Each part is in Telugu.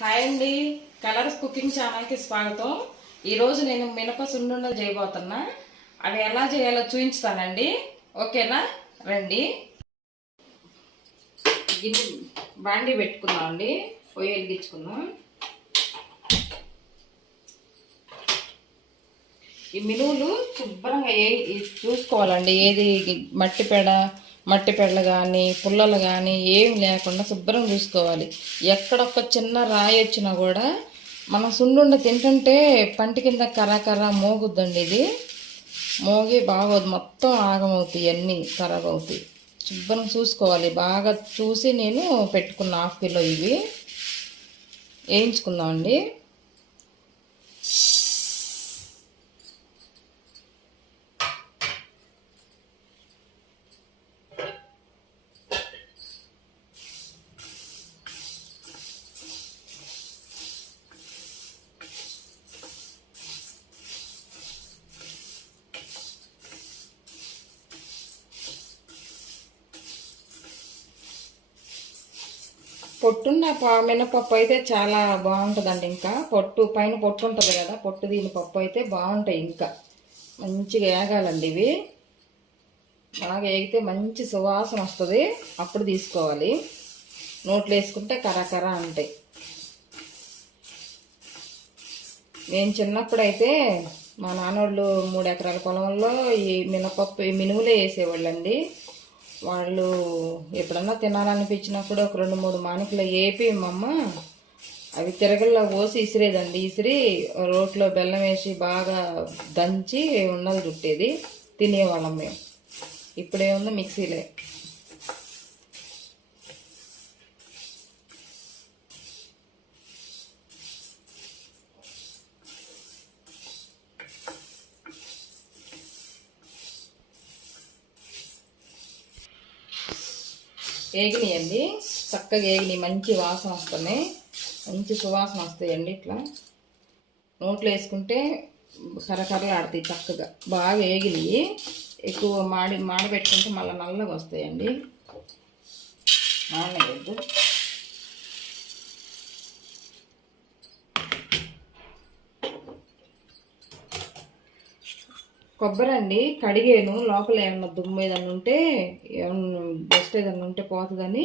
హాయ్ అండి, కలర్స్ కుకింగ్ ఛానల్కి స్వాగతం. ఈరోజు నేను మినప సున్నుండలు చేయబోతున్నా. అవి ఎలా చేయాలో చూపించుతానండి. ఓకేనా, రండి. గిన్నె బాండీ పెట్టుకుందాం అండి. పొయ్యి వెలిగించుకుందాం. ఈ మినువులు శుభ్రంగా చూసుకోవాలండి. ఏది మట్టి పెడలు కానీ పుల్లలు కానీ ఏమి లేకుండా శుభ్రం చూసుకోవాలి. ఎక్కడొక్క చిన్న రాయి వచ్చినా కూడా మనం సున్నుండ తింటుంటే పంటి కింద కర్ర మోగుద్దండి. ఇది మోగి బాగోదు, మొత్తం ఆగమవుతాయి, అన్నీ ఖరాబ్ అవుతాయి. శుభ్రం చూసుకోవాలి. బాగా చూసి నేను పెట్టుకున్న 1/2 కిలో ఇవి వేయించుకుందామండి. పొట్టున్న మినపప్పు అయితే చాలా బాగుంటుందండి. ఇంకా పైన పొట్టు ఉంటుంది కదా, పొట్టు దీని పప్పు అయితే బాగుంటాయి. ఇంకా మంచిగా వేగాలండి. ఇవి బాగా వేగితే మంచి సువాసన వస్తుంది. అప్పుడు తీసుకోవాలి. నోట్లో వేసుకుంటే కరకర అంటాయి. నేను చిన్నప్పుడైతే మా నాన్నోళ్ళు 3 ఎకరాల పొలంలో ఈ మినుములే వేసేవాళ్ళండి. వాళ్ళు ఎప్పుడన్నా తినాలనిపించినప్పుడు ఒక 2-3 మానికలు వేపి మా అమ్మ అవి తిరగల్లో పోసి ఇసిరేదండి. ఇసిరి రోట్లో బెల్లం వేసి బాగా దంచి ఉన్నది చుట్టేది, తినేవాళ్ళం మేము. ఇప్పుడేముందో మిక్సీలే. వేగినాయండి, చక్కగా వేగినాయి. మంచి వాసన వస్తున్నాయి, మంచి సువాసన వస్తాయండి. ఇట్లా నోట్లో వేసుకుంటే కరకరలు ఆడతాయి. చక్కగా బాగా వేగినాయి. ఎక్కువ మాడబెట్టుకుంటే మళ్ళీ నల్లగా వస్తాయండి. మాడలేదు. కొబ్బరి అండి కడిగాను. లోపల ఏమన్నా దుమ్ము ఏదన్నా ఉంటే, ఏమన్నా డస్ట్ ఏదన్నా ఉంటే పోతుందని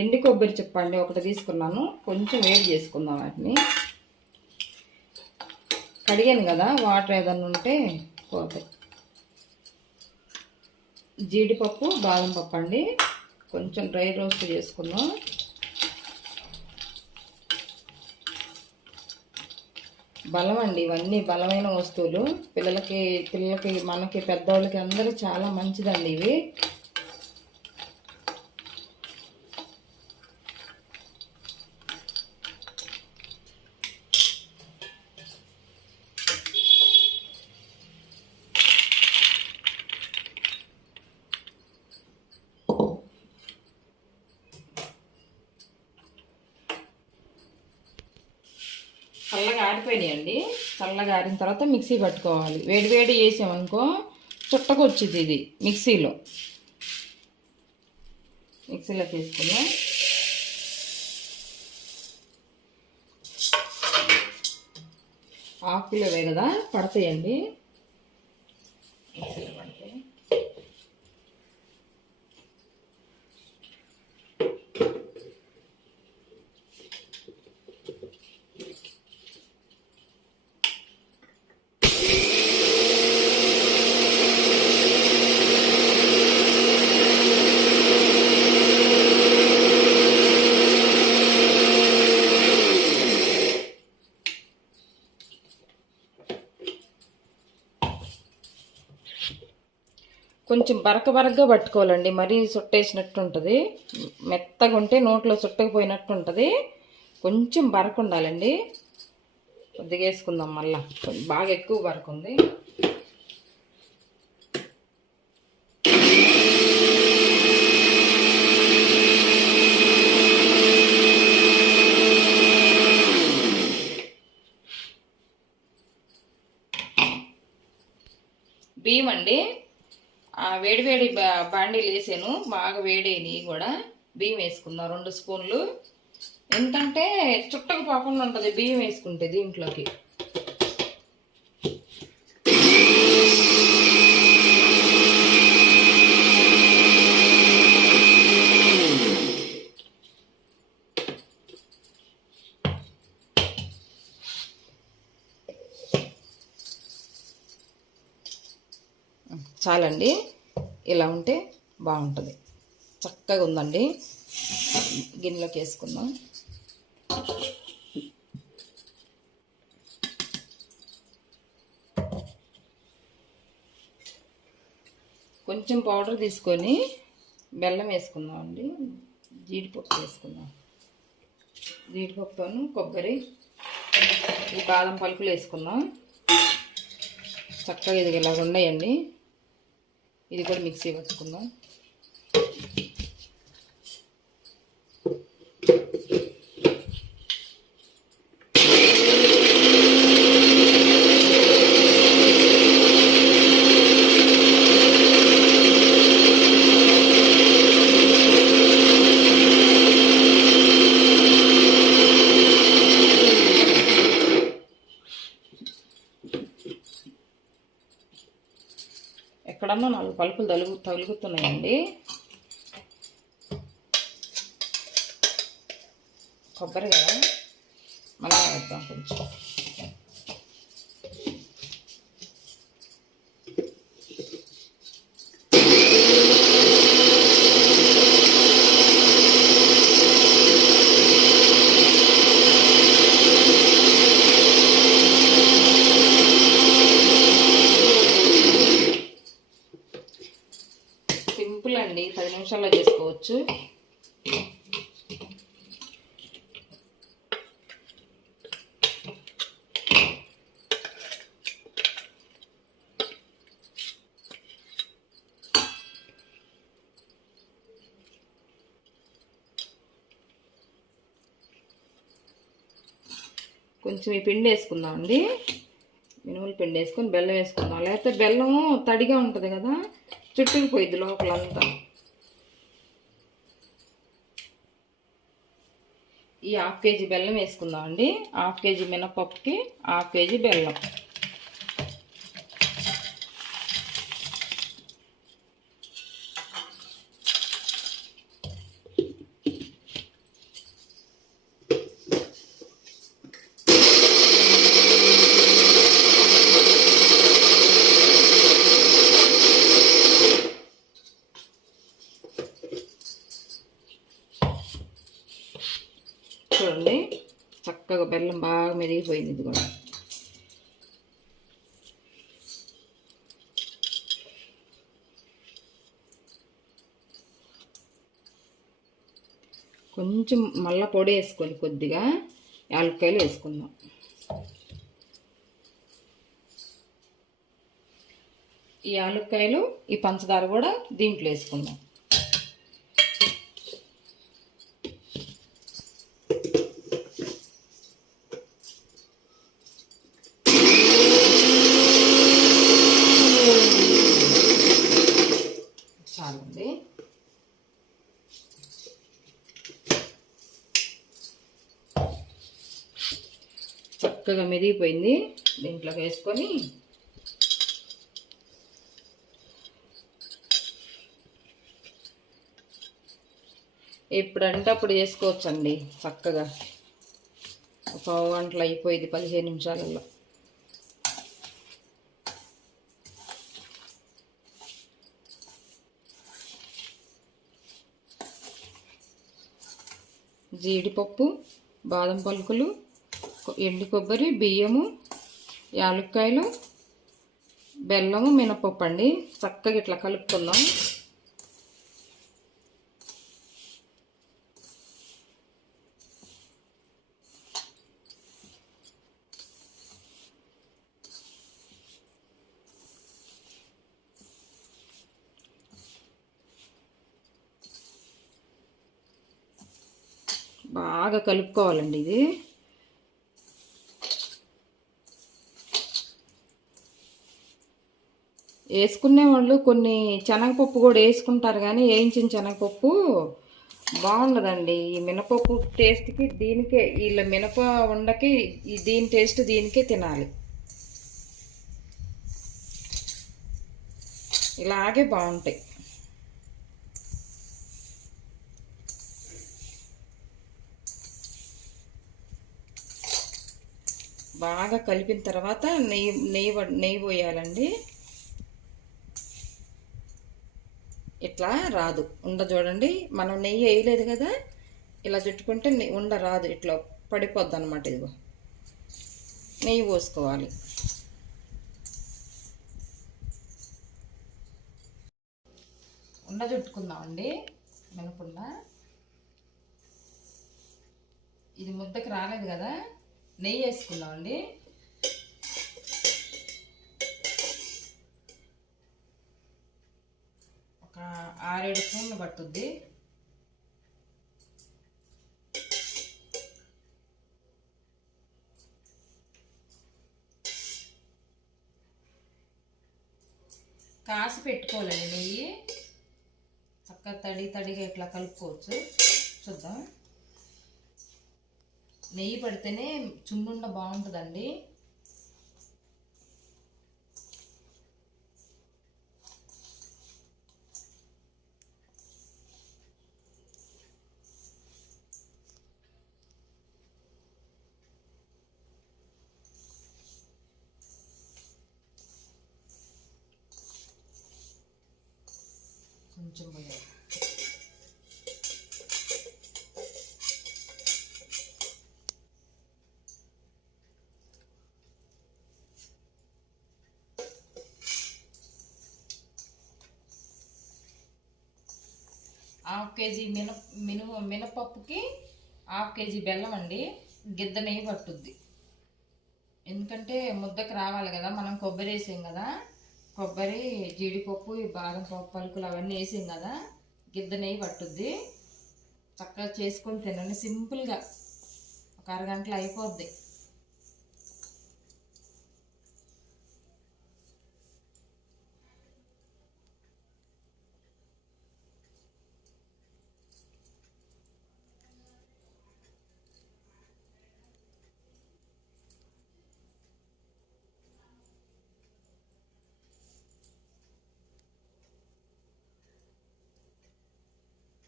ఎండి కొబ్బరి చెప్పండి ఒకటి తీసుకున్నాను. కొంచెం వేడి చేసుకుందాం వాటిని. కడిగాను కదా, వాటర్ ఏదన్నా ఉంటే పోతాయి. జీడిపప్పు, బాదం పప్పు అండి, కొంచెం డ్రై రోస్ట్ చేసుకుందాం. బలం అండి, ఇవన్నీ బలమైన వస్తువులు. పిల్లలకి మనకి పెద్దవాళ్ళకి అందరూ చాలా మంచిదండి ఇవి. చల్లగా ఆరిపోయినాయండి. చల్లగా ఆరిన తర్వాత మిక్సీ పట్టుకోవాలి. వేడి చేసామనుకో చుట్టకు వచ్చింది. ఇది మిక్సీలో తీసుకున్నాం. ఆకులవే కదా పడతాయండి. మిక్సీలో పడతాయి. కొంచెం బరకగా పట్టుకోవాలండి. మరీ చుట్టేసినట్టు ఉంటుంది. మెత్తగా ఉంటే నోట్లో చుట్టకపోయినట్టు ఉంటుంది. కొంచెం బరక ఉండాలండి. కొద్దిగా వేసుకుందాం. మళ్ళా బాగా ఎక్కువ బరక ఉంది. బియ్యం అండి, వేడి బాండీలు వేసాను. బాగా వేడైనవి కూడా. బియ్యం వేసుకుందాం 2 స్పూన్లు. ఎందుకంటే చుట్టకు పోకుండా ఉంటుంది బియ్యం వేసుకుంటే దీంట్లోకి. చాలండి, ఇలా ఉంటే బాగుంటుంది. చక్కగా ఉందండి. గిన్నెలోకి వేసుకుందాం. కొంచెం పౌడర్ తీసుకొని బెల్లం వేసుకుందాం అండి. జీడిపప్పు వేసుకుందాం. జీడిపప్పును కొబ్బరి, ఈ బాదం పలుకులు వేసుకుందాం. చక్కగా ఇది ఇలా ఉన్నాయండి. ఇది కూడా మిక్సీ పట్టుకుందాం. ఎక్కడన్నా 4 పలుకులు తగులుతున్నాయండి. కొబ్బరి కదా, మళ్ళీ వేద్దాం కొంచెం. సింపుల్ అండి, 10 నిమిషాల్లో చేసుకోవచ్చు. కొంచెం ఈ పిండి వేసుకుందాం అండి. మినుముల పిండి వేసుకొని బెల్లం వేసుకుందాం. లేకపోతే బెల్లం తడిగా ఉంటుంది కదా, చుట్టుకుపోయిద్ది లోపలంతా. ఈ 1/2 కేజీ బెల్లం వేసుకుందాం అండి. 1/2 కేజీ మినపప్పుకి 1/2 కేజీ బెల్లం. చూడండి, చక్కగా బెల్లం బాగా మెరిగిపోయింది. ఇది కూడా కొంచెం మళ్ళా పొడి వేసుకొని కొద్దిగా యాలక్కాయలు వేసుకుందాం. ఈ యాలక్కాయలు, ఈ పంచదార కూడా దీంట్లో వేసుకుందాం. చాలండి. చక్కగా మెరిగిపోయింది. దీంట్లోకి వేసుకొని ఎప్పుడంటే అప్పుడు చేసుకోవచ్చండి. చక్కగా 1 గంటలో అయిపోయింది, 15 నిమిషాలలో. జీడిపప్పు, బాదం పలుకులు, ఎండు కొబ్బరి, బియ్యము, యాలక్కాయలు, బెల్లము, మినపప్పు అండి. చక్కగా ఇట్లా కలుపుకుందాం. బాగా కలుపుకోవాలండి. ఇది వేసుకునే వాళ్ళు కొన్ని శనగపప్పు కూడా వేసుకుంటారు, కానీ వేయించిన శనగపప్పు బాగుండదండి. ఈ మినపప్పు టేస్ట్కి దీనికే, వీళ్ళ మినప ఉండకి దీని టేస్ట్ దీనికే తినాలి. ఇలాగే బాగుంటాయి. బాగా కలిపిన తర్వాత నెయ్యి పోయాలండి. ఇట్లా రాదు ఉండ, చూడండి మనం నెయ్యి వేయలేదు కదా, ఇలా చుట్టుకుంటే ఉండ రాదు, ఇట్లా పడిపోద్ది అనమాట. ఇదిగో నెయ్యి పోసుకోవాలి. ఉండ చుట్టుకుందామండి, మినపుండ. ఇది ముద్దకి రాలేదు కదా, నెయ్యి వేసుకుందామండి. ఒక 6-7 స్పూన్లు పట్టుద్ది. కాసి పెట్టుకోవాలండి నెయ్యి, చక్కగా తడిగా ఇట్లా కలుపుకోవచ్చు. చూద్దాం. నెయ్యి పడితేనే చున్నుండ బాగుంటుందండి. కొంచెం పోయాలి. ½ కేజీ మినపప్పుకి ½ కేజీ బెల్లం అండి. గిద్ద నెయ్యి పట్టుద్ది. ఎందుకంటే ముద్దకు రావాలి కదా, మనం కొబ్బరి వేసాం కదా, కొబ్బరి, జీడిపప్పు, ఈ బాదం పప్పు పలుకులు అవన్నీ వేసాం కదా, గిద్ద నెయ్యి పట్టుద్ది. చక్కగా చేసుకొని తినండి, సింపుల్గా ఒక అరగంటలో అయిపోద్ది.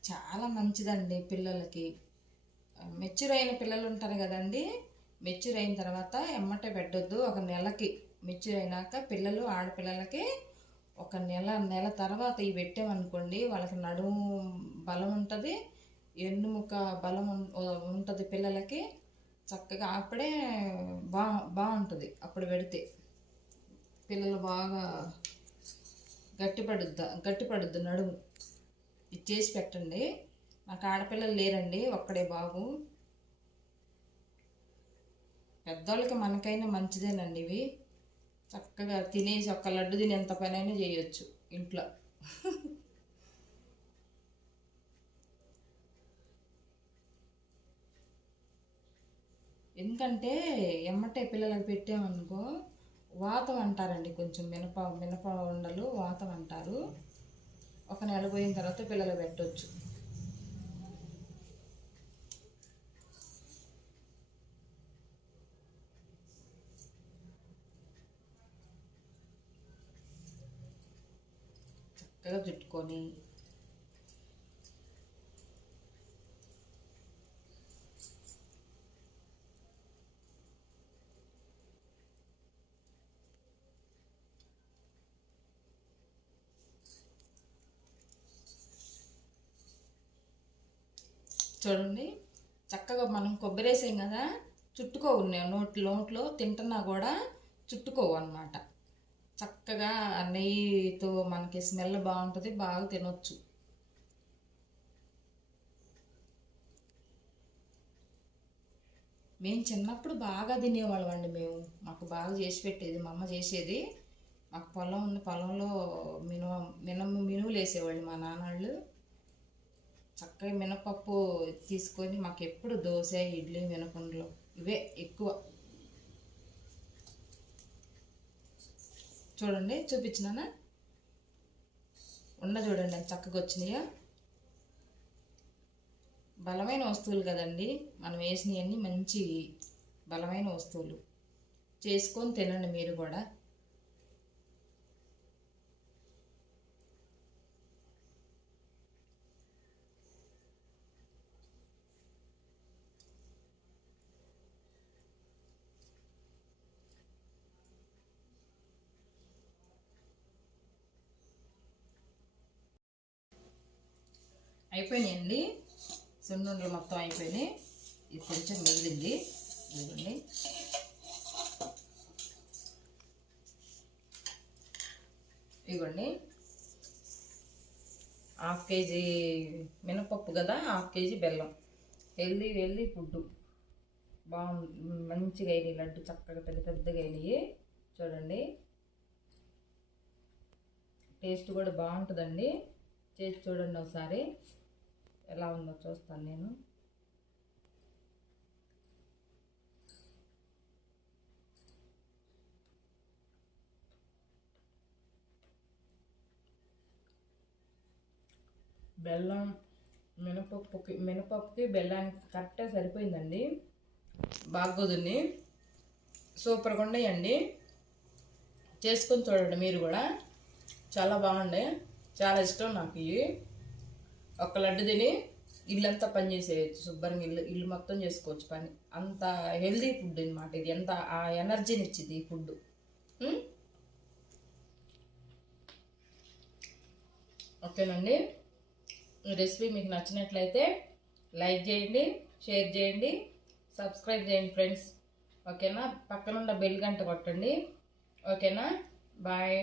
చాలా మంచిదండి పిల్లలకి. మెచ్యూర్ అయిన పిల్లలు ఉంటారు కదండి, మెచ్యూర్ అయిన తర్వాత ఎమ్మటే పెట్టొద్దు. ఒక నెలకి మెచ్యూర్ అయినాక పిల్లలు, ఆడపిల్లలకి ఒక నెల తర్వాత ఇవి పెట్టామనుకోండి, వాళ్ళకి నడుము బలం ఉంటుంది, ఎన్నుముక బలం ఉంటుంది పిల్లలకి. చక్కగా అప్పుడే బాగుంటుంది. అప్పుడు పెడితే పిల్లలు బాగా గట్టిపడుద్ది నడుము. ఇది చేసి పెట్టండి. నాకు ఆడపిల్లలు లేరండి, ఒక్కడే బాబు. పెద్దోళ్ళకి మనకైనా మంచిదేనండి ఇవి. చక్కగా తినేసి ఒక్క లడ్డు తిని ఎంత పనైనా చేయొచ్చు ఇంట్లో. ఎందుకంటే ఎమ్మటే పిల్లలకు పెట్టామనుకో వాతం అంటారండి. కొంచెం మినప ఉండలు వాతం అంటారు. ఒక నెల పోయిన తర్వాత పిల్లలు పెట్టవచ్చు. చక్కగా చుట్టుకొని చూడండి, చక్కగా మనం కొబ్బరి వేసాం కదా, చుట్టుకోవు. నోట్లో తింటున్నా కూడా చుట్టుకోవు అన్నమాట. చక్కగా నెయ్యితో మనకి స్మెల్ బాగుంటుంది, బాగా తినొచ్చు. మేము చిన్నప్పుడు బాగా తినేవాళ్ళం అండి. మాకు బాగా చేసి పెట్టేది మా అమ్మ చేసేది. మాకు పొలం ఉంది, పొలంలో మినుములు వేసేవాళ్ళు మా నాన్నవాళ్ళు. చక్కగా మినపప్పు తీసుకొని మాకు ఎప్పుడు దోశ, ఇడ్లీ, మినపండ్లు ఇవే ఎక్కువ. చూడండి, చూపించినానా చూడండి, చక్కగా వచ్చినాయా. బలమైన వస్తువులు కదండి, మనం వేసినవన్నీ మంచి బలమైన వస్తువులు. చేసుకొని తినండి మీరు కూడా. అయిపోయినాయండి, సున్నుండలు మొత్తం అయిపోయినాయి. ఇది కొంచెం మిగిలింది, ఇదిగోండి. ఇదిగోండి 1/2 కేజీ మినపప్పు కదా, 1/2 కేజీ బెల్లం. Healthy food. మంచిగా అయినాయి లడ్డు, చక్కగా పెద్ద పెద్దగా అయినాయి చూడండి. టేస్ట్ కూడా బాగుంటుందండి, చేసి చూడండి ఒకసారి. ఎలా ఉందో చూస్తాను నేను. బెల్లం మినపప్పుకి బెల్లానికి కరెక్ట్గా సరిపోయిందండి. బాగోదుని సూపర్గా ఉండేయండి. చేసుకొని చూడండి మీరు కూడా, చాలా బాగుండే. చాలా ఇష్టం నాకు ఇవి. ఒక లడ్డు తిని ఇల్లంతా పని చేసేయచ్చు శుభ్రంగా, ఇల్లు మొత్తం చేసుకోవచ్చు పని. అంత హెల్దీ ఫుడ్ అనమాట ఇది. ఎంత ఆ ఎనర్జీని ఇచ్చింది ఈ ఫుడ్. ఓకేనండి, ఈ రెసిపీ మీకు నచ్చినట్లయితే లైక్ చేయండి, షేర్ చేయండి, సబ్స్క్రైబ్ చేయండి ఫ్రెండ్స్. ఓకేనా, పక్కనున్న బెల్ గంట కొట్టండి. ఓకేనా, బాయ్.